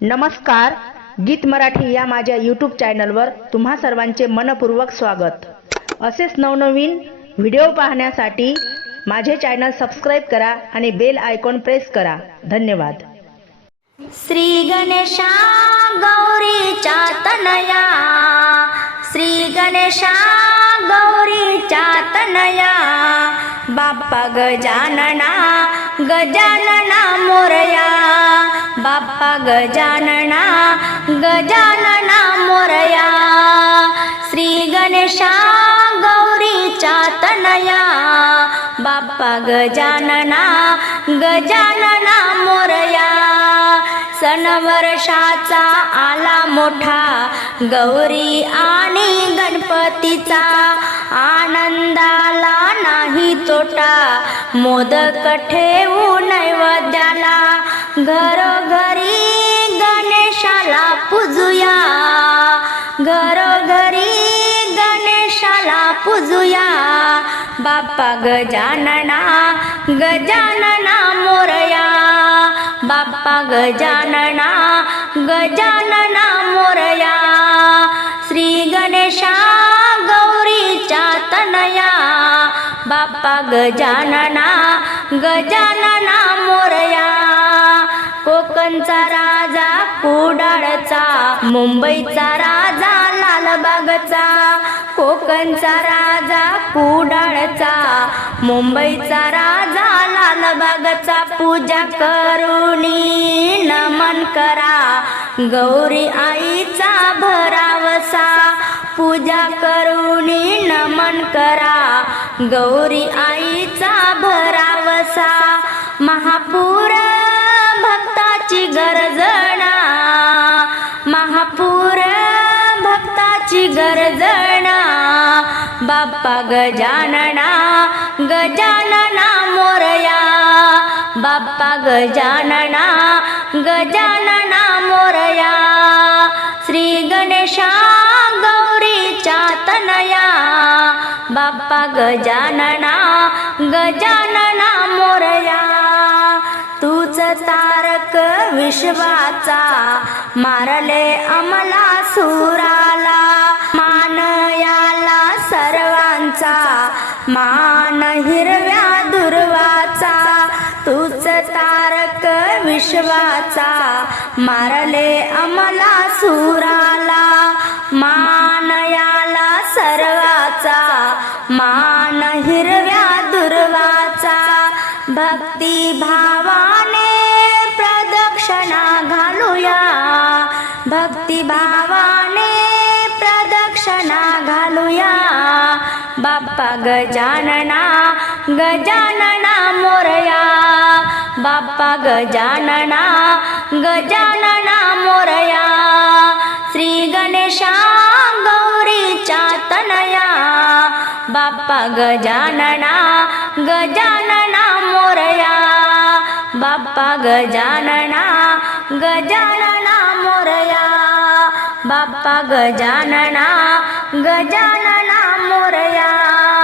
नमस्कार गीत मराठी या माझ्या यूट्यूब चॅनलवर तुम्हा सर्वांचे मनपूर्वक स्वागत. असेच नवनवीन व्हिडिओ पाहण्यासाठी माझे चॅनल सबस्क्राईब करा आणि बेल आयकॉन प्रेस करा. धन्यवाद. श्री गणेशा गौरीच्या तनया श्री गणेशा गौरीच्या तनया बाप्पा गजानना गजानना मोरया. बाप्पा गजानना गजानना मोरया. श्री गणेशा गौरीच्या तनया. बाप्पा गजानना गजानना मोरया. सणवर्षाचा आला मोठा. गौरी आणि गणपतीचा आनंदाला नाही तोटा. मोदक ठेवू नैवेद्याला घरोघरी गणेशाला पूजूया. घरोघरी गणेशाला पूजूया. बाप्पा गजानना गजानना मोरया. बाप्पा गजानना गजानना मोरया. गणेशा गौरीच्या तनया. बाप्पा गजानना गजानना मोरया. कोकणचा राजा कुडाळचा. मुंबईचा राजा लालबागचा. कोकणचा राजा कुडाळचा. मुंबईचा राजा लालबागचा. पूजा करुणी नमन करा. गौरी आईचा भरावसा. पूजा करुणी नमन करा. गौरी आईचा भरावसा. महापूर भक्ताची गरजना महापूर भक्ताची गरजना बाप्पा गजानना गजानना मोरया. बाप्पा गजानना गजानना मोरया. श्री गणेशा बाप्पा गजानना गजानना मोरया. तूच तारक विश्वाचा मारले अमला सुराला. मान याला सर्वांचा मान हिरव्या दुर्वाचा. तूच तारक विश्वाचा मारले अमला सुराला. मान याला सर्वाचा मान हिरव्या दुर्वाचा. भक्ती भावाने प्रदक्षिणा घालूया. भक्ती भावाने प्रदक्षिणा घालूया. बाप्पा गजानना गजानना मोरया. बाप्पा गजानना गजानना मोरया. श्री गणेशा बाप्पा गजानना गजानना मोरया। बाप्पा गजानना गजानना मोरया। बाप्पा गजानना गजानना मोरया।